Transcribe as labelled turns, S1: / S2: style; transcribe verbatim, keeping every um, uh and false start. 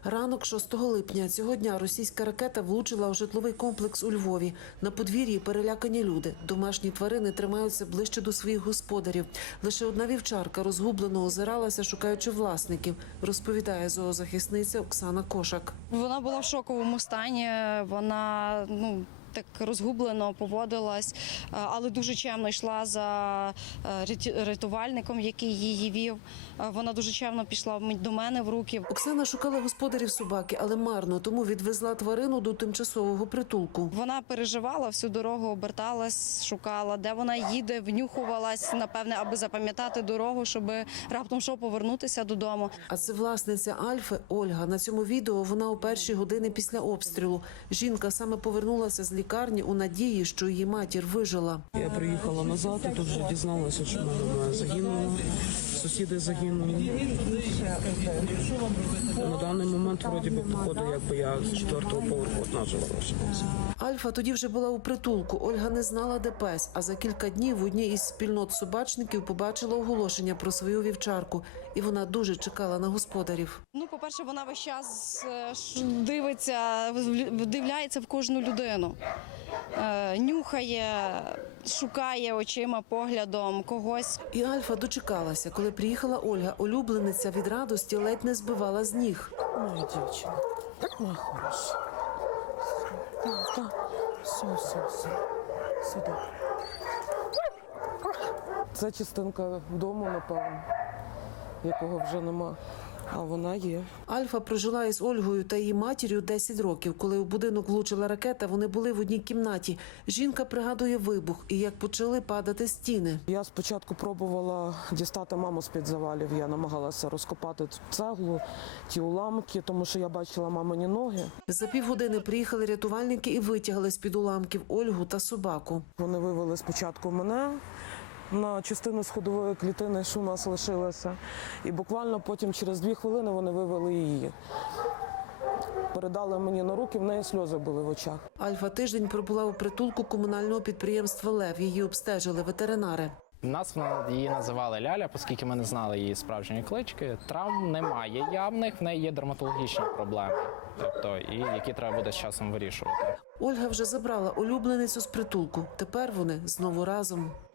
S1: Ранок шостого липня цього дня російська ракета влучила у житловий комплекс у Львові. На подвір'ї перелякані люди. Домашні тварини тримаються ближче до своїх господарів. Лише одна вівчарка розгублено озиралася, шукаючи власників, розповідає зоозахисниця Оксана Кошак.
S2: Вона була в шоковому стані, вона, ну, так розгублено поводилась, але дуже чемно йшла за рятувальником, який її вів. Вона дуже чемно пішла до мене в руки.
S1: Оксана шукала господарів собаки, але марно, тому відвезла тварину до тимчасового притулку.
S2: Вона переживала, всю дорогу оберталась, шукала, де вона їде, внюхувалась, напевне, аби запам'ятати дорогу, щоб раптом що повернутися додому.
S1: А це власниця Альфи Ольга. На цьому відео вона у перші години після обстрілу. Жінка саме повернулася з лікарні у надії, що її матір вижила.
S3: Я приїхала назад і тут вже дізналася, що мама загинула, сусіди загинули. На даний момент, вроді би, походу, якби я з четвертого поверху одна жила лишилася.
S1: Альфа тоді вже була у притулку. Ольга не знала, де пес, а за кілька днів в одній із спільнот собачників побачила оголошення про свою вівчарку. І вона дуже чекала на господарів.
S2: Ну, по-перше, вона весь час дивиться, вдивляється в кожну людину. Нюхає, шукає очима, поглядом когось.
S1: І Альфа дочекалася. Коли приїхала Ольга, улюблениця від радості ледь не збивала з ніг.
S3: Моя дівчина, моя хороша. Все, все, все. Все добре. Це частинка дому, напевно, якого вже нема. А вона є.
S1: Альфа прожила із Ольгою та її матір'ю десять років. Коли у будинок влучила ракета, вони були в одній кімнаті. Жінка пригадує вибух і як почали падати стіни.
S3: Я спочатку пробувала дістати маму з-під завалів. Я намагалася розкопати цеглу, ті уламки, тому що я бачила мамині ноги.
S1: За півгодини приїхали рятувальники і витягли з-під уламків Ольгу та собаку.
S3: Вони вивели спочатку мене на частину сходової клітини, що у нас лишилося. І буквально потім через дві хвилини вони вивели її. Передали мені на руки, в неї сльози були в очах.
S1: Альфа тиждень пробула у притулку комунального підприємства «Лев». Її обстежили ветеринари.
S4: Нас її називали Ляля, оскільки ми не знали її справжньої клички. Травм немає явних, в неї є дерматологічні проблеми, тобто, і які треба буде з часом вирішувати.
S1: Ольга вже забрала улюбленицю з притулку. Тепер вони знову разом.